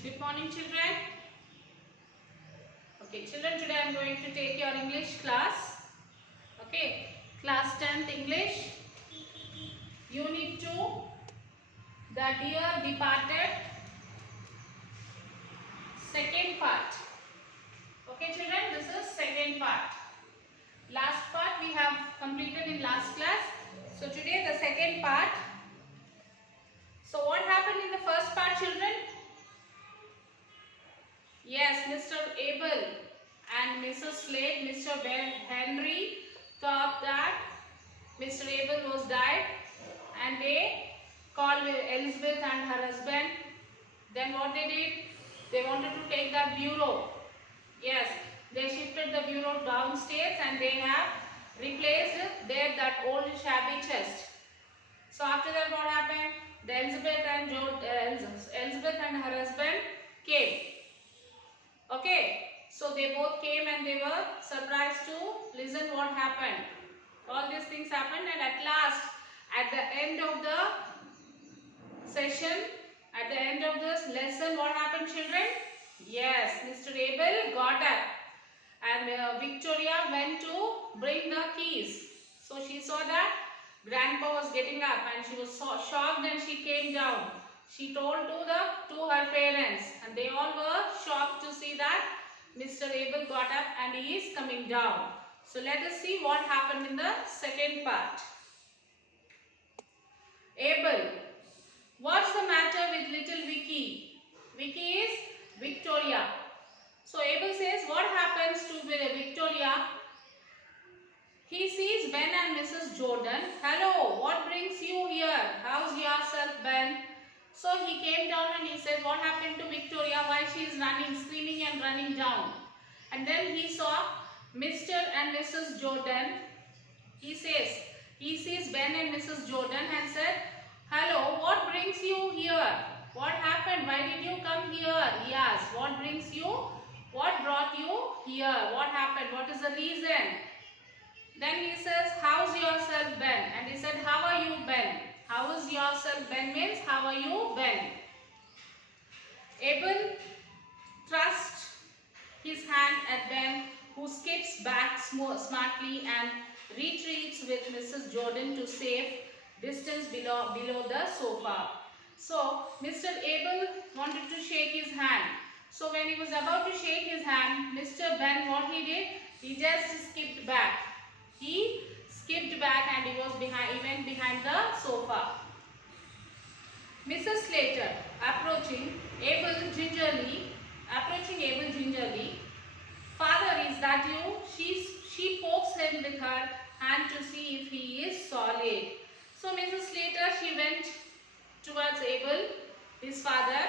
Good morning, children. Okay, children, today I am going to take your English class. Okay, class 10th English, Unit 2, The Dear Departed, second part. Okay, children, this is second part. Last part we have completed in last class. So today the second part. So what happened in the first part, children? Yes, Mr. Abel and Mrs. Slade, Mr. Henry thought that Mr. Abel was died, and they called Elizabeth and her husband. Then what they did? They wanted to take that bureau. Yes, they shifted the bureau downstairs and they have replaced there that old shabby chest. So after that what happened? The Elizabeth and her husband came. Okay, so they both came and they were surprised to listen what happened. All these things happened, and at last, at the end of the session, at the end of this lesson, what happened, children? Yes, Mr. Abel got up and Victoria went to bring the keys. So she saw that Grandpa was getting up and she was so shocked, and she came down. She told to her parents, and they all were shocked to see that Mr. Abel got up and he is coming down. So let us see what happened in the second part. Abel, what's the matter with little Vicky? Vicky is Victoria. So Abel says, what happens to Victoria? He sees Ben and Mrs. Jordan. Hello, what brings you here? How's yourself, Ben? So he came down and he said, what happened to Victoria? Why she is running, screaming and running down? And then he saw Mr. and Mrs. Jordan. He sees Ben and Mrs. Jordan and said, hello, what brings you here? What happened? Why did you come here? He asked, what brings you? What brought you here? What happened? What is the reason? Then he says, how's yourself, Ben? And he said, how are you, Ben? How is yourself, Ben means, how are you, Ben? Abel thrusts his hand at Ben, who skips back smartly and retreats with Mrs. Jordan to safe distance below the sofa. So, Mr. Abel wanted to shake his hand. So, when he was about to shake his hand, Mr. Ben, what he did? He just skipped back. He skipped back and he went behind the sofa. Mrs. Slater approaching Abel gingerly. Father, is that you? She pokes him with her hand to see if he is solid. So Mrs. Slater, she went towards Abel, his father,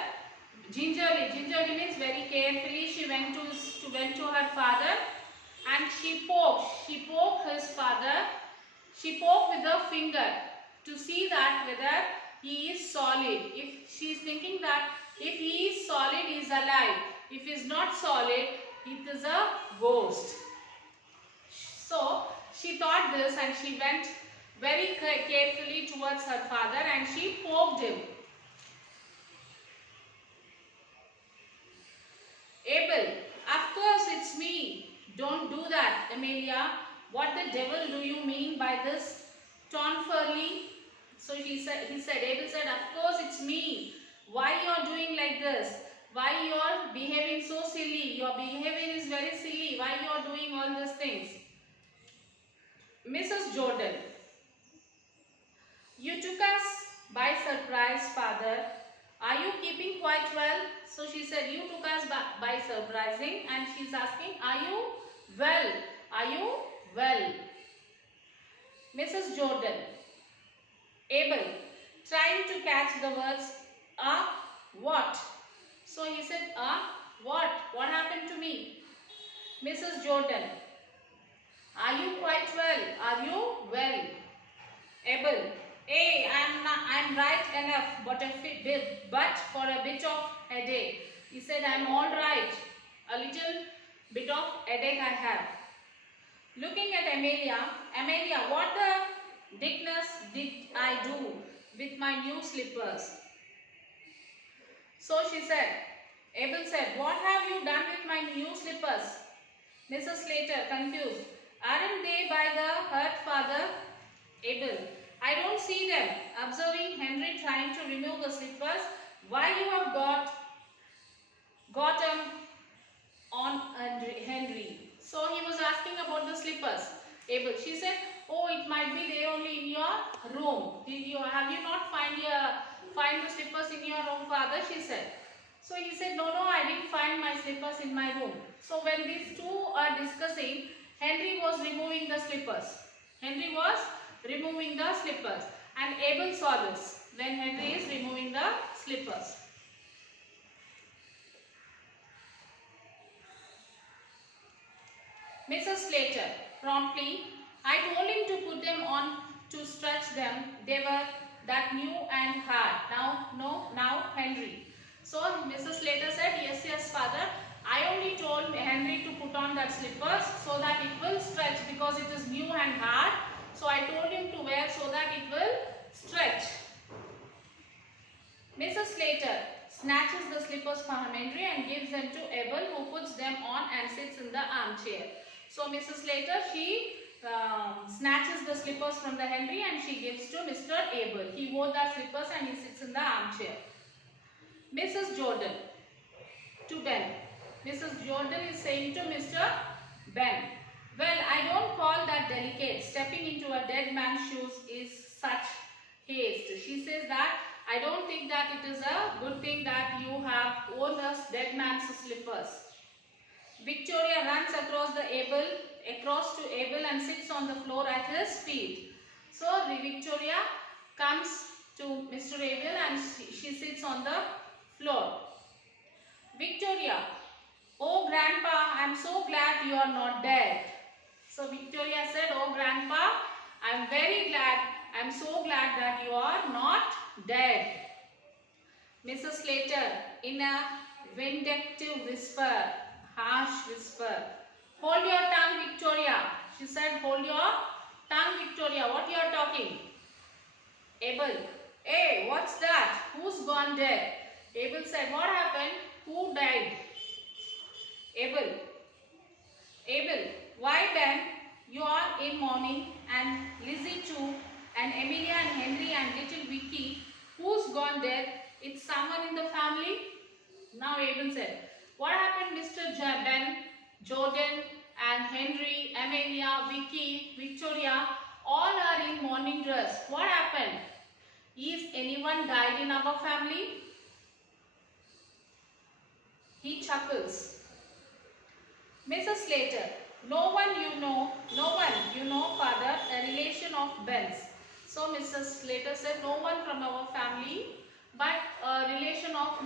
gingerly. Gingerly means very carefully. She went to her father and she poked his father. She poked with her finger to see that whether he is solid. If she is thinking that if he is solid, he is alive. If he is not solid, it is a ghost. So she thought this and she went very carefully towards her father and she poked him. Abel, of course it's me. Don't do that, Amelia. What the devil do you mean by this tomfoolery? So Abel said, of course it's me. Why you are doing like this? Why you are behaving so silly? Your behavior is very silly. Why you are doing all these things? Mrs. Jordan, you took us by surprise, father. Are you keeping quite well? So she said, you took us by surprising, and she's asking, are you well? Are you well? Mrs. Jordan, Abel, trying to catch the words, what? So he said, what? What happened to me? Mrs. Jordan, are you quite well? Are you well? Abel, hey, I'm right enough, but for a bit of headache. He said, I'm all right. A little bit of headache I have. Looking at Amelia, what the dickness did I do with my new slippers? So she said, Abel said, "What have you done with my new slippers?" Mrs. Slater, confused, "Aren't they by the hurt, father?" Abel, "I don't see them." Observing Henry trying to remove the slippers, "Why, you have got them on Henry." So he was asking about the slippers. Abel, she said, "Oh, it might be there only in your room. Have you not find the slippers in your room, father?" She said. So he said, "No, no, I didn't find my slippers in my room." So when these two are discussing, Henry was removing the slippers. Henry was removing the slippers, and Abel saw this when Henry is removing the slippers. Mrs. Slater, promptly, "I told him to put them on to stretch them. They were that new and hard. Now, Henry." So Mrs. Slater said, "Yes, yes, father. I only told Henry to put on that slippers so that it will stretch because it is new and hard. So I told him to wear so that it will stretch." Mrs. Slater snatches the slippers from Henry and gives them to Abel, who puts them on and sits in the armchair. So Mrs. Slater, she snatches the slippers from the Henry and she gives to Mr. Abel. He wore the slippers and he sits in the armchair. Mrs. Jordan to Ben. Mrs. Jordan is saying to Mr. Ben, "Well, I don't call that delicate. Stepping into a dead man's shoes is such haste." She says that, "I don't think that it is a good thing that you have worn a dead man's slippers." Victoria runs across to Abel and sits on the floor at his feet. So Victoria comes to Mr. Abel and she sits on the floor. Victoria, "Oh grandpa, I am so glad you are not dead." So Victoria said, "Oh grandpa, I am very glad. I am so glad that you are not dead." Mrs. Slater, in a vindictive whisper, harsh whisper, "Hold your tongue, Victoria." She said, "Hold your tongue, Victoria. What you are talking?" Abel, "Hey, what's that? Who's gone dead?" Abel said, "What happened? Who died?" Abel, "Why Ben, you are in mourning, and Lizzie too, and Emilia and Henry and little Vicky. Who's gone dead? It's someone in the family?" Now Abel said, "What happened, Mr. Ben, Jordan and Henry, Emilia, Vicky, Victoria, all are in mourning dress. What happened? Is anyone died in our family?" He chuckles. Mrs. Slater, no one you know, father, a relation of Ben's." So Mrs. Slater said, "No one from our family, but a relation of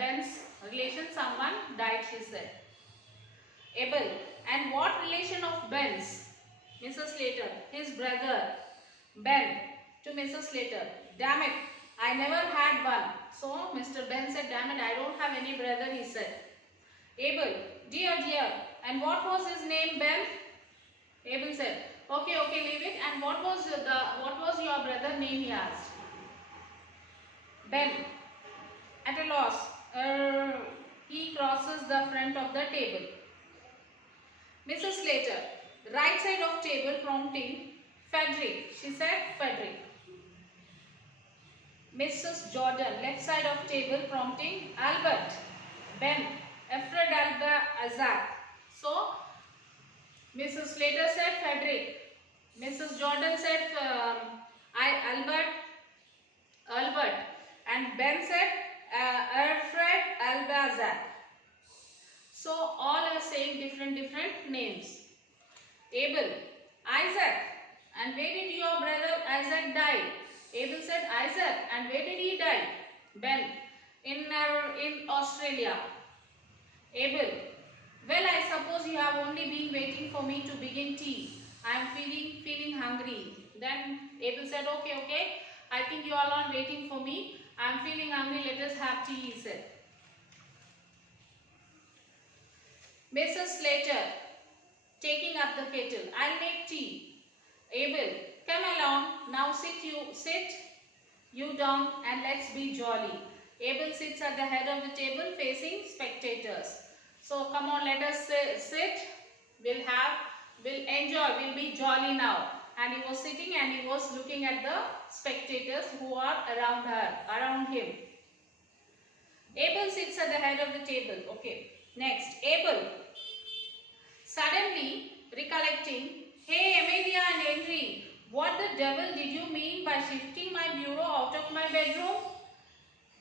Ben's relation, someone died," she said. Abel, "And what relation of Ben's?" Mrs. Slater, "His brother, Ben." To Mrs. Slater, "Damn it, I never had one." So Mr. Ben said, "Damn it, I don't have any brother," he said. Abel, dear, and what was his name, Ben?" Abel said, okay, leave it. "And what was your brother name?" he asked. Ben, at a loss, he crosses the front of the table. Mrs. Slater, right side of table, prompting, "Frederick," she said, "Frederick." Mrs. Jordan, left side of table, prompting, "Albert." Ben, "Alfred Alba Azak." So Mrs. Slater said, "Frederick." Mrs. Jordan said, Albert. And Ben said, "Alfred Albazar." So all are saying different names. Abel, "Isaac." "And where did your brother Isaac die?" Abel said, "Isaac. And where did he die?" Ben, in Australia." Abel, "Well, I suppose you have only been waiting for me to begin tea. I am feeling hungry." Then Abel said, okay, I think you all are waiting for me. I am feeling hungry, let us have tea," he said. Mrs. Slater, taking up the kettle, "I'll make tea." Abel, "Come along, now sit you down and let's be jolly." Abel sits at the head of the table facing spectators. So come on, let us sit. We'll enjoy, we'll be jolly now. And he was sitting and he was looking at the spectators who are around him. Abel sits at the head of the table. Okay. Next, Abel, suddenly recollecting, hey Amelia and Henry, what the devil did you mean by shifting my bureau out of my bedroom?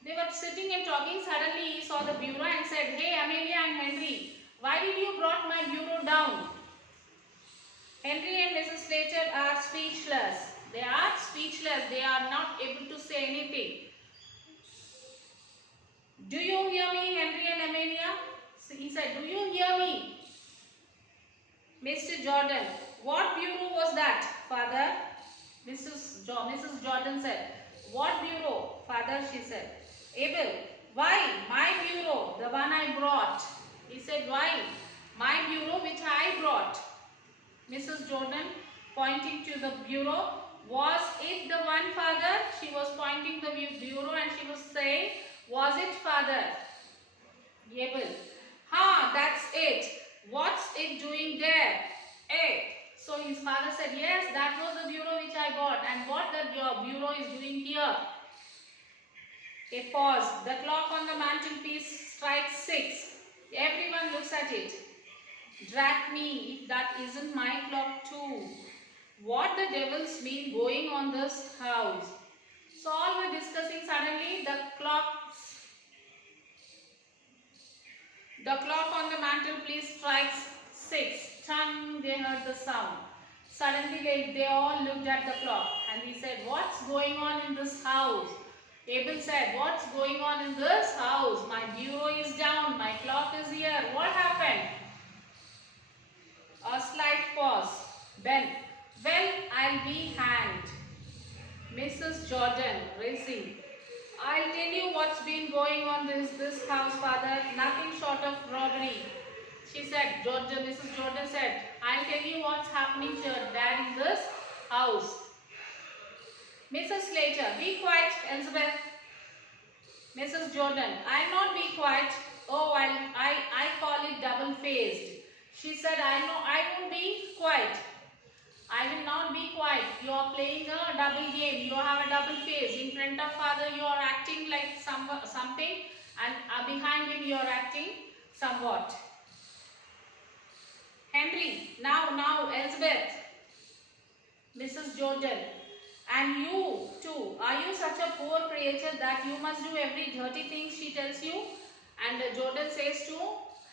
They were sitting and talking. Suddenly he saw the bureau and said, hey Amelia and Henry, why did you brought my bureau down? Henry and Mrs. Slater are speechless. They are speechless. They are not able to say anything. Do you hear me, Henry and Amelia? So he said, do you hear me? Mr. Jordan, what bureau was that, Father? Mrs. Jordan said, what bureau, Father? She said. Abel, why? My bureau, the one I brought. He said, why? My bureau which I brought. Mrs. Jordan, pointing to the bureau, was it the one, Father? She was pointing the bureau and she was saying, was it, Father? Abel, that's it. What's it doing there? So his father said, yes, that was the bureau which I bought. And what the bureau is doing here? A pause. The clock on the mantelpiece strikes 6. Everyone looks at it. Drat me if that isn't my clock too. What the devils mean going on this house? So all were discussing. Suddenly the clock on the mantelpiece strikes 6. Chung, they heard the sound. Suddenly they all looked at the clock and he said, what's going on in this house? Abel said, what's going on in this house? My bureau is down, my clock is here. What happened? A slight pause. Then, well, I'll be hanged. Mrs. Jordan, raising. I'll tell you what's been going on in this house, Father. Nothing short of robbery. She said, Mrs. Jordan said, I'll tell you what's happening to your dad in this house. Mrs. Slater, be quiet, Elizabeth. Mrs. Jordan, I'll not be quiet. Oh, I call it double-faced. She said, I won't be quiet. I will not be quiet. You are playing a double game. You have a double face. In front of father, you are acting like something, and behind him, you are acting somewhat. Henry, now, Elizabeth, Mrs. Jordan, and you too. Are you such a poor creature that you must do every dirty thing she tells you? And Jordan says to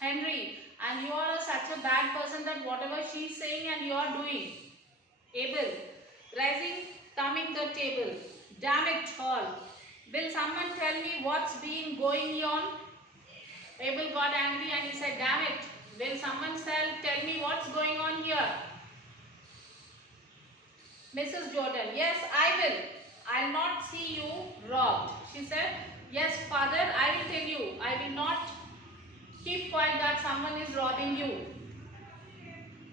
Henry, and you are such a bad person that whatever she is saying and you are doing. Abel, rising, thumbing the table. Damn it all. Will someone tell me what's been going on? Abel got angry and he said, damn it. Will someone tell me what's going on here? Mrs. Jordan, yes, I will. I'll not see you robbed. She said, yes, Father, I will tell you. I will not keep quiet that someone is robbing you.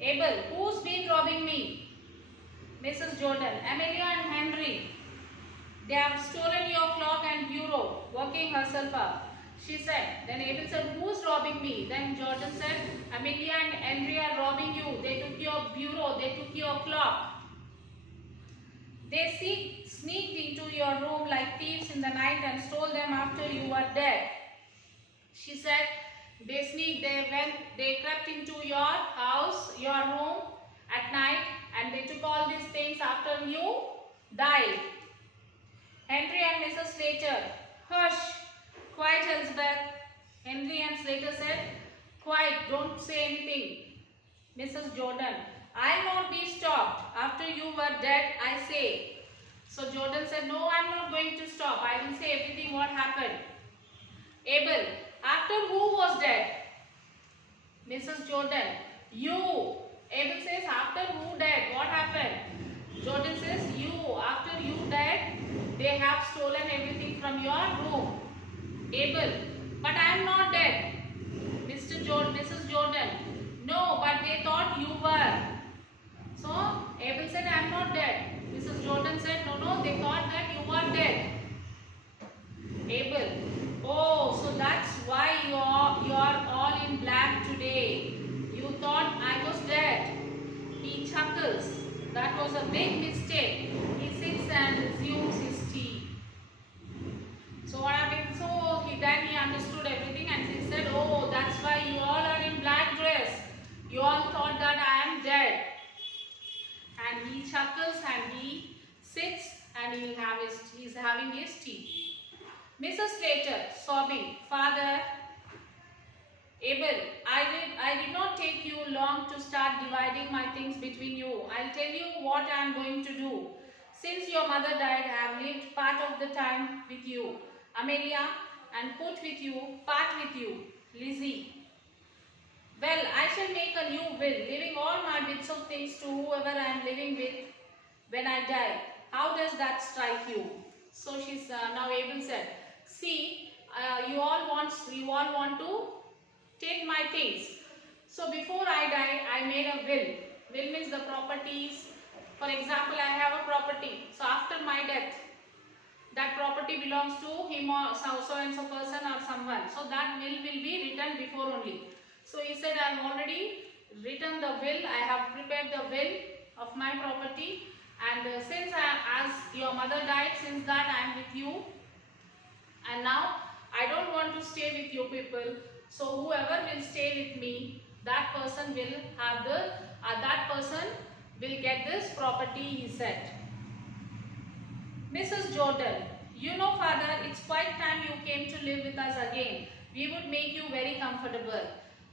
Abel, who's been robbing me? Mrs. Jordan, Amelia and Henry. They have stolen your clock and bureau, working herself up. She said, then Abel said, who's robbing me? Then Jordan said, Amelia and Henry are robbing you. They took your bureau, they took your clock. They sneaked into your room like thieves in the night and stole them after you were dead. She said, they crept into your house, your room at night, and they took all these things after you died. Henry and Mrs. Slater, hush, quiet Elizabeth. Henry and Slater said, quiet, don't say anything. Mrs. Jordan, I'll not be stopped. After you were dead, I say. So Jordan said, no, I'm not going to stop. I will say everything what happened. Abel, after who was dead? Mrs. Jordan, you. Abel says, after who died? What happened? Jordan says, you. After you died, they have stolen everything from your room. Abel, but I am not dead. Mrs. Jordan, no, but they thought you were. So Abel said, I am not dead. Mrs. Jordan said, no, they thought that you were dead. Abel, big mistake. He sits and resumes his tea. So what happened? So then he understood everything and he said, oh, that's why you all are in black dress. You all thought that I am dead. And he chuckles and he sits and he's having his tea. Mrs. Slater, sobbing, Father, Abel, I did not take you long to start dividing my things between you. I'll tell you what I am going to do. Since your mother died, I have lived part of the time with you, Amelia, and part with you, Lizzie. Well, I shall make a new will, leaving all my bits of things to whoever I am living with when I die. How does that strike you? So she's now Abel said, see, you all want to take my things. So before I die, I made a will. Will means the properties. For example, I have a property. So after my death, that property belongs to him or so and so person or someone. So that will be written before only. So he said, I have already written the will. I have prepared the will of my property. And since as your mother died, since that I am with you. And now I don't want to stay with you people. So whoever will stay with me, that person will have that person will get this property, he said. Mrs. Jordan, you know Father, it's quite time you came to live with us again. We would make you very comfortable.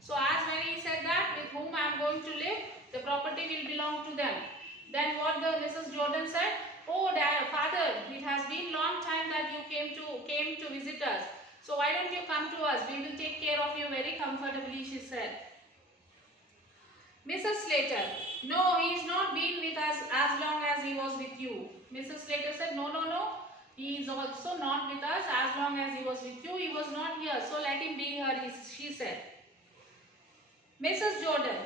So as when he said that, with whom I am going to live, the property will belong to them. Then what the Mrs. Jordan said, oh Dad, Father, it has been long time that you came to visit us. So why don't you come to us? We will take care of you very comfortably, she said. Mrs. Slater, no, he is not been with us as long as he was with you. Mrs. Slater said, no, he is also not with us as long as he was with you. He was not here, so let him be here, she said. Mrs. Jordan,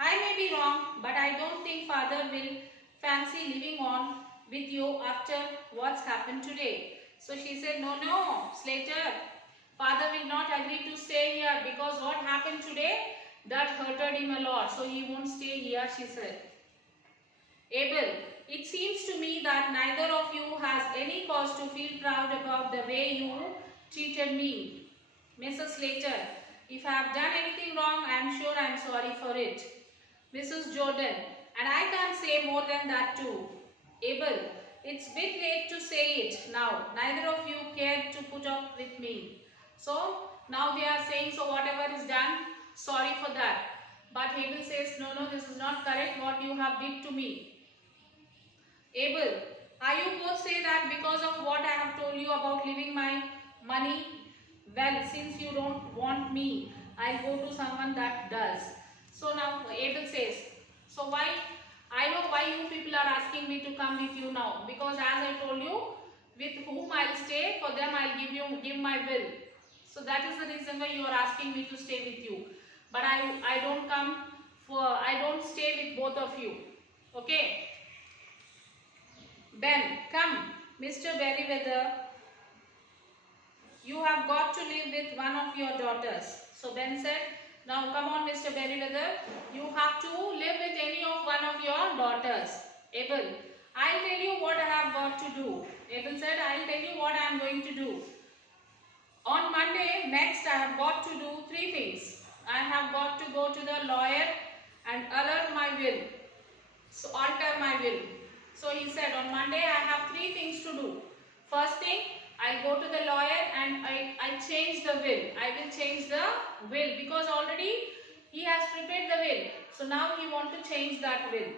I may be wrong, but I don't think Father will fancy living on with you after what's happened today. So she said, no, Slater, Father will not agree to stay here because what happened today, that hurted him a lot. So he won't stay here, she said. Abel, it seems to me that neither of you has any cause to feel proud about the way you treated me. Mrs. Slater, if I have done anything wrong, I am sure I am sorry for it. Mrs. Jordan, and I can't say more than that too. Abel, it's a bit late to say it now. Neither of you cared to put up with me. So now they are saying, so whatever is done, sorry for that. But Abel says, no, this is not correct what you have did to me. Abel, are you both say that because of what I have told you about leaving my money? Well, since you don't want me, I'll go to someone that does. So now Abel says, so why? I know why you people are asking me to come with you now. Because as I told you, with whom I'll stay, for them I'll give my will. So that is the reason why you are asking me to stay with you. But I don't stay with both of you. Okay? Ben, come, Mr. Berryweather. You have got to live with one of your daughters. So Ben said, now come on Mr. Berryweather, you have to live with any of one of your daughters. Abel, I'll tell you what I have got to do. Abel said, I'll tell you what I am going to do. On Monday next I have got to do 3 things. I have got to go to the lawyer and alter my will. So alter my will. So he said on Monday I have 3 things to do. First thing, I go to the lawyer and I change the will. I will change the will because already he has prepared the will. So now he want to change that will.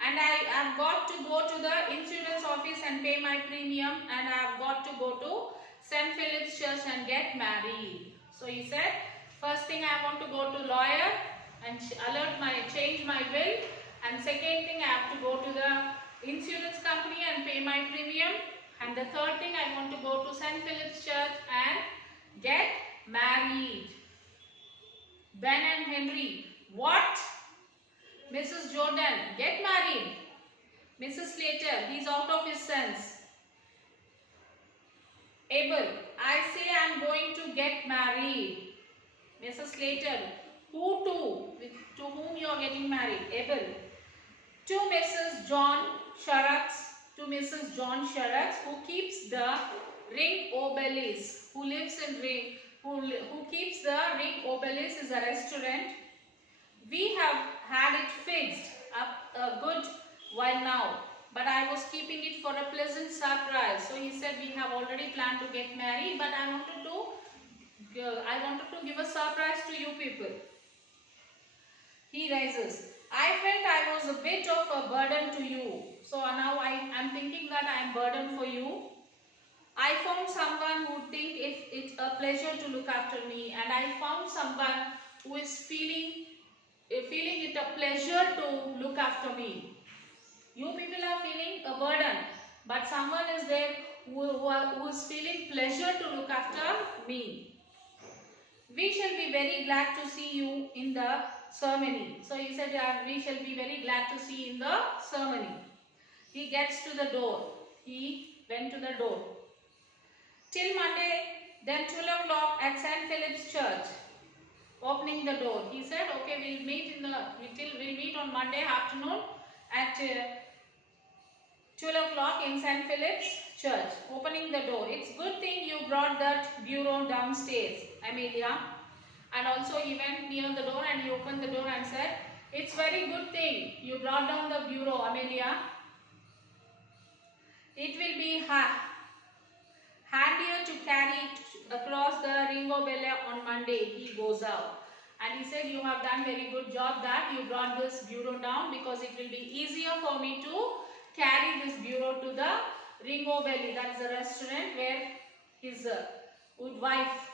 And I have got to go to the insurance office and pay my premium, and I have got to go to St. Philip's Church and get married. So he said, first thing I want to go to lawyer and change my will, and second thing I have to go to the insurance company and pay my premium, and the third thing I want to go to St. Philip's Church and get married. Ben and Henry, what? Mrs. Jordan, get married. Mrs. Slater, he's out of his sense. Abel, I say I'm going to get married. Mrs. Slater, who to? To whom you are getting married? Abel, to Mrs. John Sharaks, who keeps the Ring Obelisk, who lives in Ring, who keeps the Ring Obelisk is a restaurant. We have had it fixed up a good while now, but I was keeping it for a pleasant surprise. So he said we have already planned to get married, but I wanted to give a surprise to you people. He rises. I felt I was a bit of a burden to you. So now I am thinking that I am burden for you. I found someone who think it's a pleasure to look after me, and I found someone who is feeling it a pleasure to look after me. You people are feeling a burden, but someone is there who is feeling pleasure to look after me. We shall be very glad to see you in the ceremony. So he said, we shall be very glad to see you in the ceremony. He gets to the door. He went to the door. Till Monday, then 12 o'clock at St. Philip's Church. Opening the door. He said, okay, we'll meet on Monday afternoon at 12 o'clock in St. Philip's Church. Opening the door. It's good thing you brought that bureau downstairs, Amelia. And also he went near the door and he opened the door and said, it's very good thing you brought down the bureau, Amelia. It will be handier to carry it across the Ringo Bella on Monday. He goes out. And he said, you have done very good job that you brought this bureau down, because it will be easier for me to carry this bureau to the Ringo Belly. That is a restaurant where his wife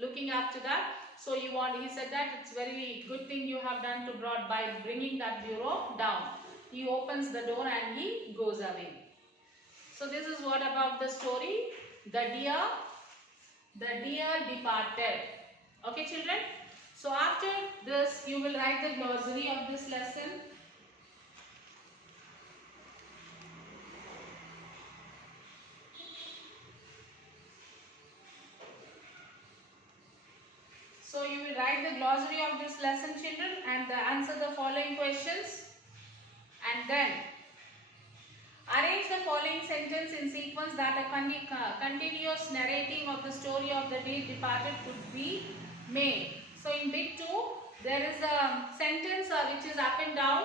looking after that. So he said that it's very good thing you have done to by bringing that bureau down. He opens the door and he goes away. So this is what about the story. The dear departed. Okay, children. So after this, you will write the glossary of this lesson. So you will write the glossary of this lesson, children, and answer the following questions. And then arrange the following sentence in sequence that a continuous narrating of the story of the dear departed could be made. So in bit 2, there is a sentence which is up and down.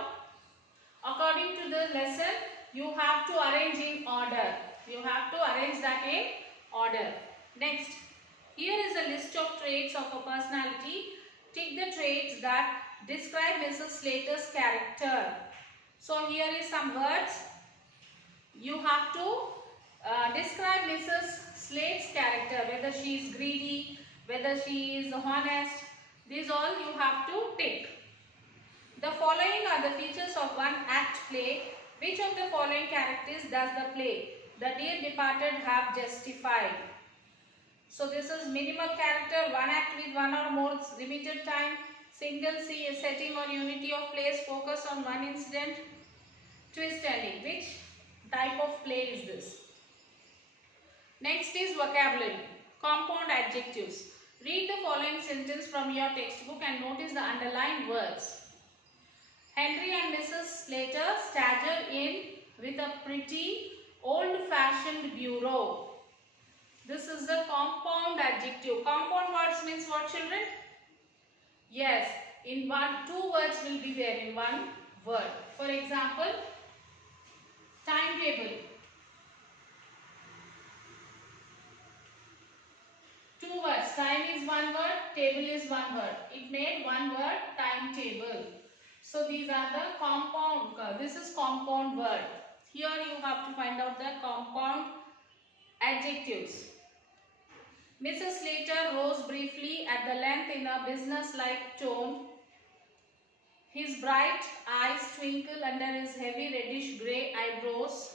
According to the lesson, you have to arrange in order. You have to arrange that in order. Next, here is a list of traits of a personality. Tick the traits that describe Mrs. Slater's character. So here is some words. You have to describe Mrs. Slate's character, whether she is greedy, whether she is honest. These all you have to tick. The following are the features of one act play. Which of the following characters does the play The Dear Departed have justified? So this is minimal character, one act with one or more limited time, single setting or unity of place, focus on one incident, twist ending. Which type of play is this? Next is vocabulary. Compound adjectives. Read the following sentence from your textbook and notice the underlined words. Henry and Mrs. Slater staggered in with a pretty old-fashioned bureau. This is the compound adjective. Compound words means what, children? Yes, in two words will be there in one word. For example, timetable. Two words. Time is one word, table is one word. It made one word, timetable. So these are the compound. This is compound word. Here you have to find out the compound adjectives. Mrs. Slater rose briefly at the length in a business-like tone. His bright eyes twinkled under his heavy reddish grey eyebrows.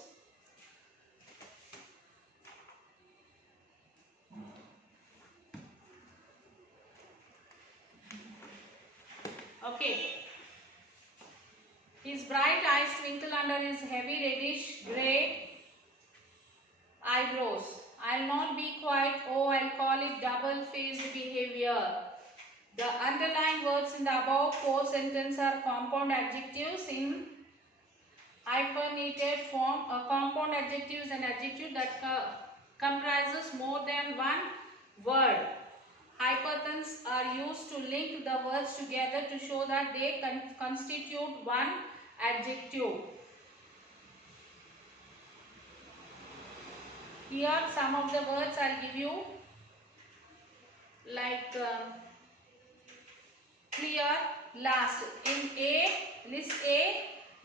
Okay. His bright eyes twinkled under his heavy reddish grey eyebrows. I'll not be quiet. Oh, I'll call it double-faced behavior. The underlined words in the above 4 sentences are compound adjectives in hyphenated form, a compound adjective is an adjective that comprises more than one word. Hyperthenes are used to link the words together to show that they constitute one adjective. Here some of the words I'll give you, like clear, last. In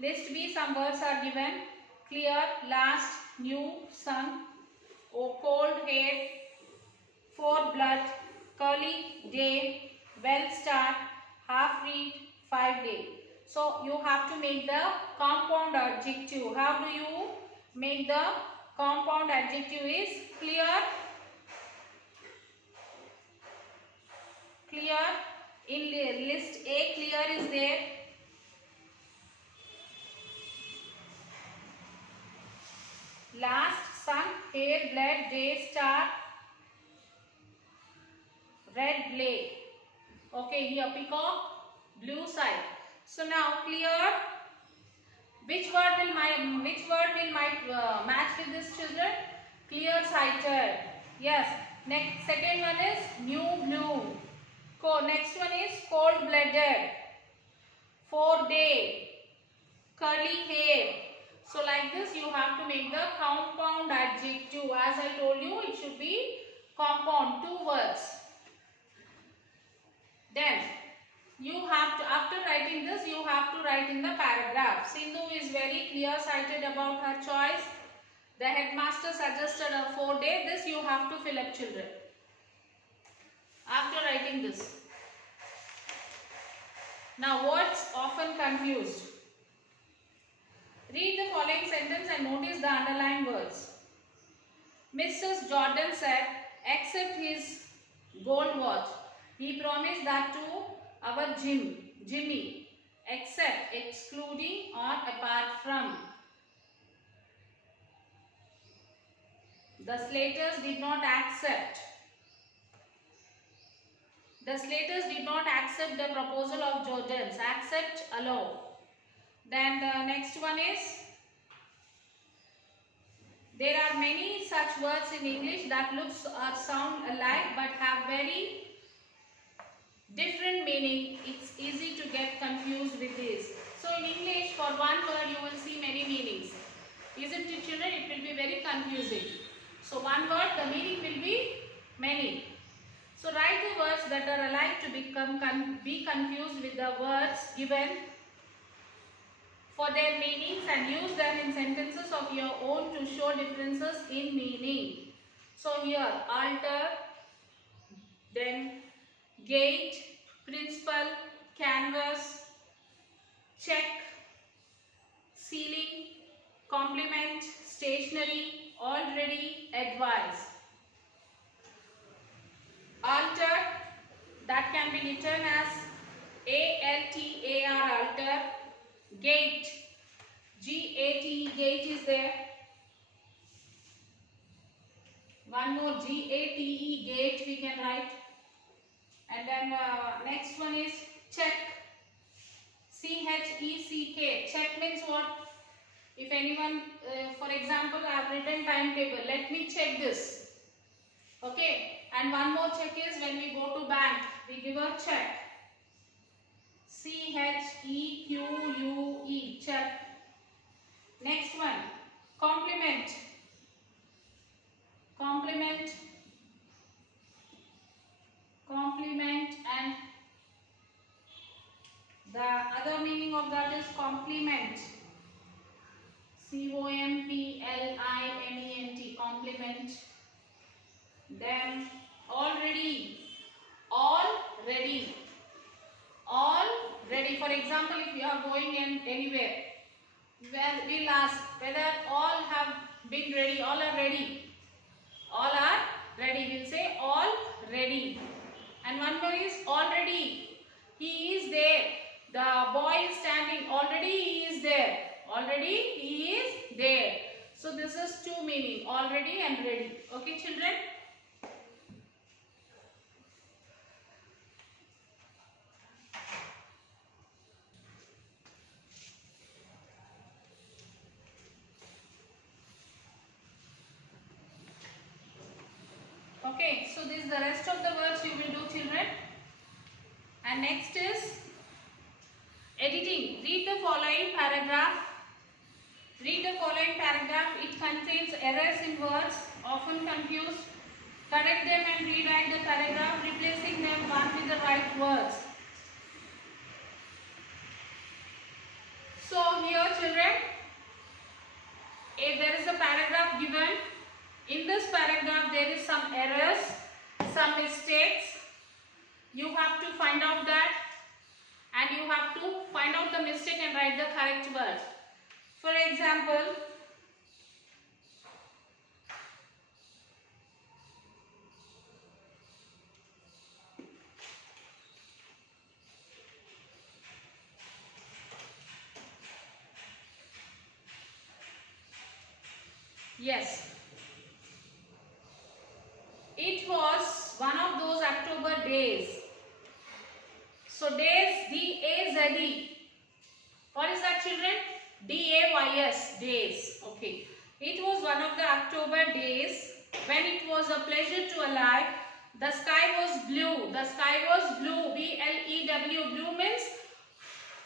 list B, some words are given: clear, last, new, sun, cold, head, for blood, curly, day, well start, half read, 5 day. So you have to make the compound adjective. How do you make the compound adjective? Is clear, clear. In list A, clear is there. Last, sun, hair, blood, day, star, red, lake. Okay, here peacock, blue side. So now clear. Which word will match with this, children? Clear sighted. Yes. Next, second one is new, blue. Next one is cold blooded. 4 day. Curly hair. So like this you have to make the compound adjective. As I told you, it should be compound, 2 words. Then you have to, after writing this, you have to write in the paragraph. Sindhu is very clear sighted about her choice. The headmaster suggested a 4 day. This you have to fill up, children. After writing this. Now words often confused. Read the following sentence and notice the underlined words. Mrs. Jordan said, accept his gold watch. He promised that to our Jimmy, except, excluding, or apart from. The Slaters did not accept. The Slaters did not accept the proposal of Jordan's. Accept, allow. Then the next one is, there are many such words in English that looks or sound alike but have very different meaning. It's easy to get confused with this. So in English, for one word you will see many meanings. Isn't it, children? It will be very confusing. So one word, the meaning will be many. So write the words that are alike to be confused with the words given for their meanings, and use them in sentences of your own to show differences in meaning. So here, altar, then gate, principal, canvas, check, ceiling, compliment, stationery, already, advice. Altar, that can be written as A-L-T-A-R, altar. Gate, G-A-T, gate is there. One more, G-A-T-E, gate we can write. And then next one is check, C-H-E-C-K. Check means what? If anyone, for example, I have written timetable, let me check this. Okay. And one more check is when we go to bank, we give a check. C-H-E-Q-U-E, check. Next one, compliment. Compliment. Compliment, and the other meaning of that is compliment. C-O-M-P-L-I-M-E-N-T, compliment. Then already, already. Already. For example, if you are going anywhere, we'll ask whether all have been ready. All are ready. All are ready. We'll say all ready. And one more is already. He is there. The boy is standing. Already he is there. Already he is there. So this is 2 meaning. Already and ready. Okay, children? Okay, so this is the rest of the words you will do, children. And next is editing. Read the following paragraph. Read the following paragraph. It contains errors in words, often confused. Correct them and rewrite the paragraph, replacing them one with the right words. So here, children, there is a paragraph given. In this paragraph, there is some errors, some mistakes. You have to find out that, and you have to find out the mistake and write the correct word. For example, yes, it was one of those October days. So days, D-A-Z-E. What is that, children? D-A-Y-S, days. Okay. It was one of the October days when it was a pleasure to alive. The sky was blue. The sky was blue. B-L-E-W. Blue means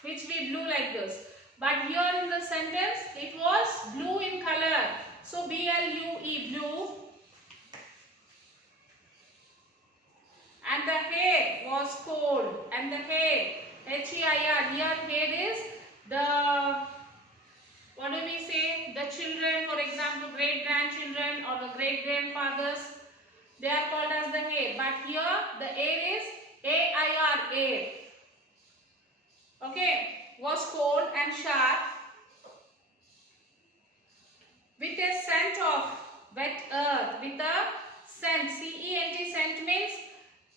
which we blew like this. But here in the sentence, it was blue in color. So B-L-U-E, blue. And the hair was cold. And the hair, H-E-I-R, here hair is the, what do we say, the children, for example, great-grandchildren or the great-grandfathers, they are called as the hair. But here the air is A-I-R, air. Okay, was cold and sharp with a scent of wet earth, with a scent, C-E-N-T, scent means,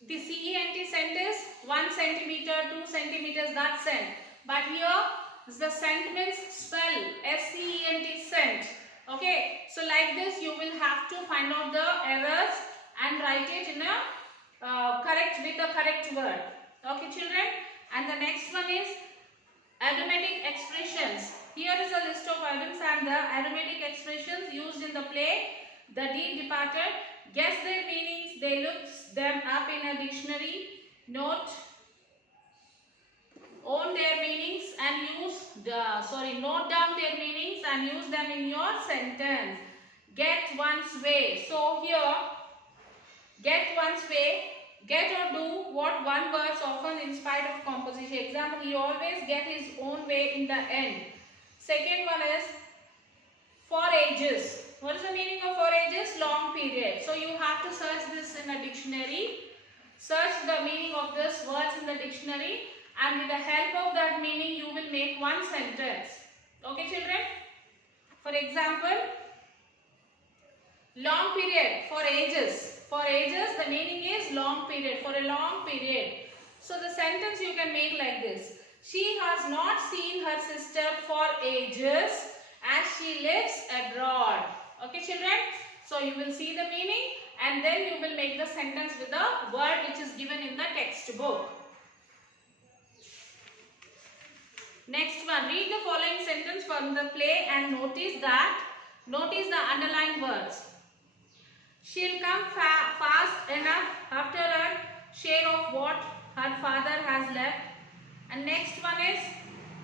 the C-E-N-T scent is 1 centimeter, 2 centimeters, that scent. But here the scent means smell, S-C-E-N-T, scent. Okay, so like this you will have to find out the errors and write it in a with a correct word. Okay, children. And the next one is idiomatic expressions. Here is a list of items and the idiomatic expressions used in the play The Dead Departed. Guess their meanings. They looked them up in a dictionary. Note their meanings and note down their meanings and use them in your sentence. Get one's way. So here, get one's way. Get or do what one words often in spite of composition. Example, he always get his own way in the end. Second one is for ages. What is the meaning of for ages? Long period. So you have to search this in a dictionary. Search the meaning of this words in the dictionary, and with the help of that meaning you will make one sentence. Okay, children? For example, long period, for ages. For ages, the meaning is long period, for a long period. So the sentence you can make like this. She has not seen her sister for ages as she lives abroad. Okay, children? So you will see the meaning and then you will make the sentence with the word which is given in the textbook. Next one, read the following sentence from the play and notice the underlined words. She'll come fast enough after her share of what her father has left. And next one is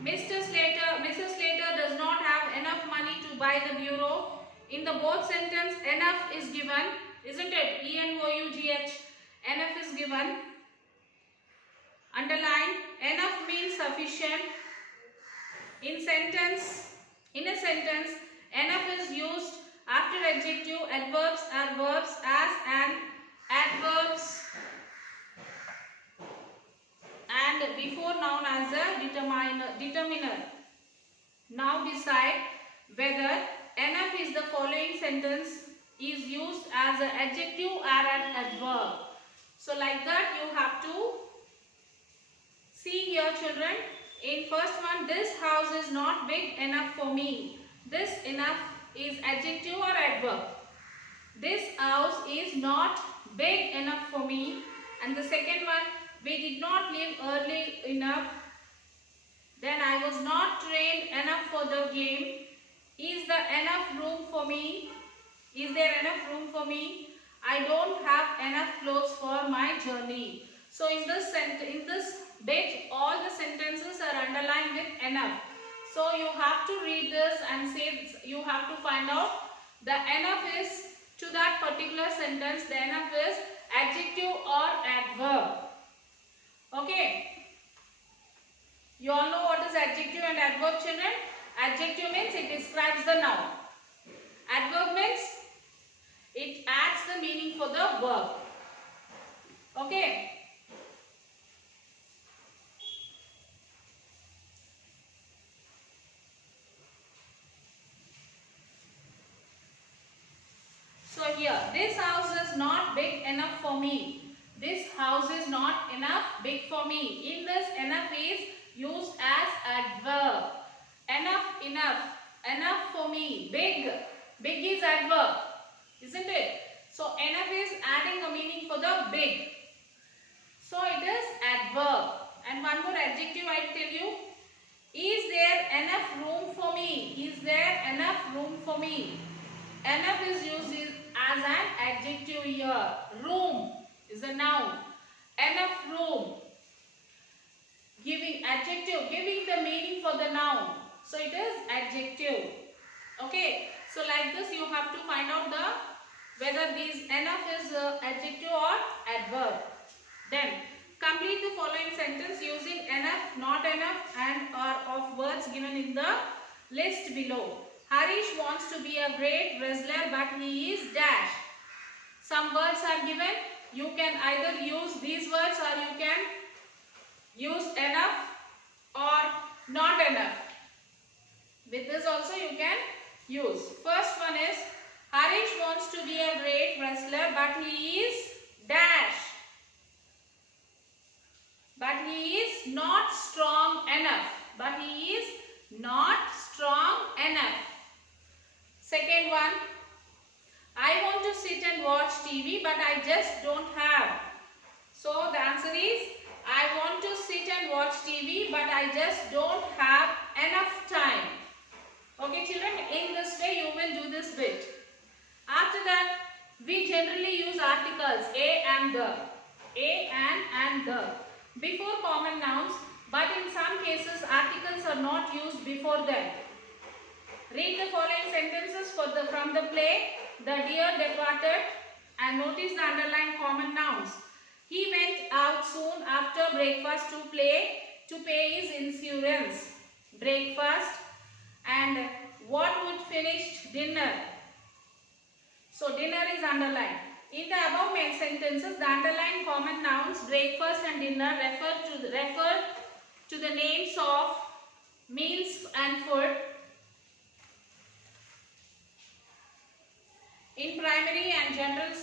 Mrs. Slater does not have enough money to buy the bureau. In the both sentence, enough is given, isn't it? E-N-O-U-G-H. Enough is given. Underline. Enough means sufficient. In a sentence, enough is used after adjective. Adverbs are verbs as and adverbs and before noun as a determiner. Now decide whether enough is the following sentence is used as an adjective or an adverb. So like that you have to see here, children. In first one, this house is not big enough for me. This enough is adjective or adverb. This house is not big enough for me. And the second one, we did not leave early enough. Then I was not trained enough for the game. Is there enough room for me? Is there enough room for me? I don't have enough clothes for my journey. So in this bit, all the sentences are underlined with enough. So you have to read this and say, you have to find out the enough is to that particular sentence. The enough is adjective or adverb. Okay. You all know what is adjective and adverb, children? Adjective means it describes the noun. Adverb means it adds the meaning for the verb. Okay. So here, this house is not big enough for me. This house is not enough big for me. In this, enough is used as adverb. Enough for me. Big is adverb, isn't it? So enough is adding a meaning for the big. So it is adverb. And one more adjective I will tell you. Is there enough room for me? Is there enough room for me? Enough is used as an adjective here. Room is a noun. Enough room. Giving adjective, giving the meaning for the noun. So it is adjective. Okay. So like this you have to find out whether this enough is adjective or adverb. Then complete the following sentence using enough, not enough and or of words given in the list below. Harish wants to be a great wrestler but he is dash. Some words are given. You can either use these words or you can use enough or not enough. With this also you can use. First one is Harish wants to be a great wrestler but he is dash. But he is not strong enough. But he is not strong enough. Second one. I want to sit and watch TV but I just don't have. So the answer is I want to sit and watch TV but I just don't have enough time. Okay children, in this way you will do this bit. After that we generally use articles a and the. A and the. Before common nouns, but in some cases articles are not used before them. Read the following sentences from the play The Deer Departed and notice the underlined common nouns. He went out soon after breakfast to pay his insurance. Breakfast and what would finish dinner. So dinner is underlined. In the above main sentences, the underlined common nouns breakfast and dinner refer to the names of meals and food. In primary and general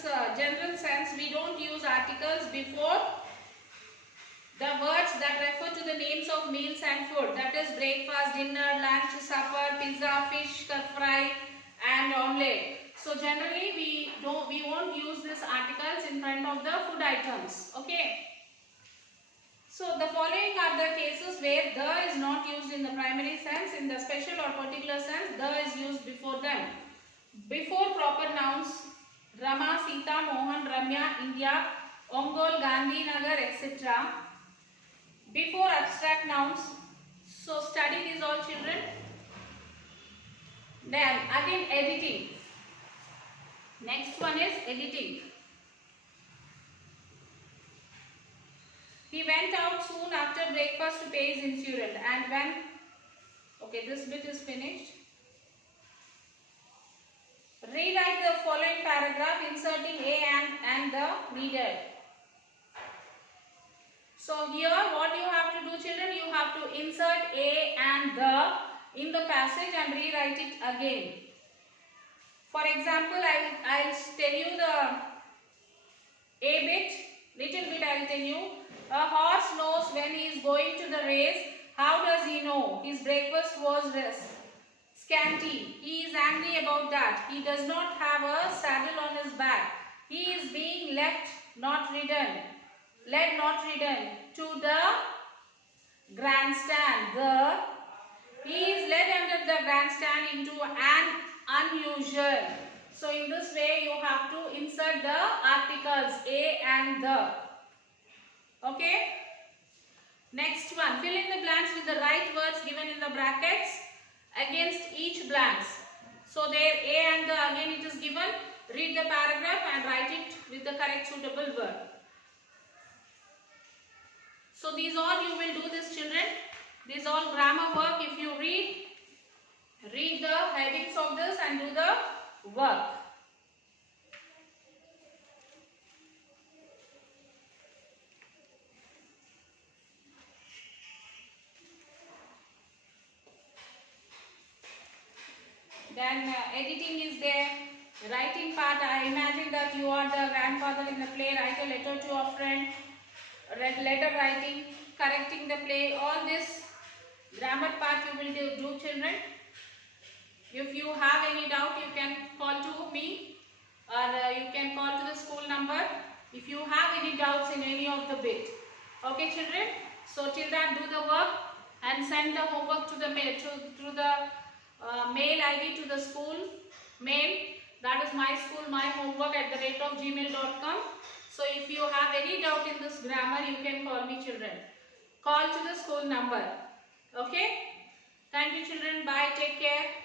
sense, we don't use articles before the words that refer to the names of meals and food. That is breakfast, dinner, lunch, supper, pizza, fish, fry, and omelette. So generally we won't use these articles in front of the food items. Okay. So the following are the cases where the is not used in the primary sense. In the special or particular sense, the is used before them. Before proper nouns, Rama, Sita, Mohan, Ramya, India, Ongole, Gandhi, Nagar, etc. Before abstract nouns. So study these all children. Then again editing. Next one is editing. He went out soon after breakfast to pay his insurance. And when, okay, this bit is finished. Rewrite the following paragraph inserting a and the needed. So here what you have to do children, you have to insert a and the in the passage and rewrite it again. For example, I'll tell you the a bit, little bit I'll tell you. A horse knows when he is going to the race. How does he know? His breakfast was scanty. He is angry about that. He does not have a saddle on his back. He is being led not ridden to the grandstand. He is led under the grandstand into an unusual. So in this way you have to insert the articles a and the. Okay. Next one, fill in the blanks with the right words given in the brackets against each blanks. So there a and the again it is given. Read the paragraph and write it with the correct suitable word. So these all you will do this, children. These all grammar work. If you read the headings of this and do the work. Then editing is there. Writing part, I imagine that you are the grandfather in the play. Write a letter to your friend. Letter writing, correcting the play. All this grammar part you will do, children. If you have any doubt, you can call to me or you can call to the school number if you have any doubts in any of the bit. Okay, children. So till that, do the work and send the homework to the mail through the mail ID to the school mail. That is myschoolmyhomework@gmail.com. So if you have any doubt in this grammar, you can call me, children. Call to the school number. Okay. Thank you, children. Bye. Take care.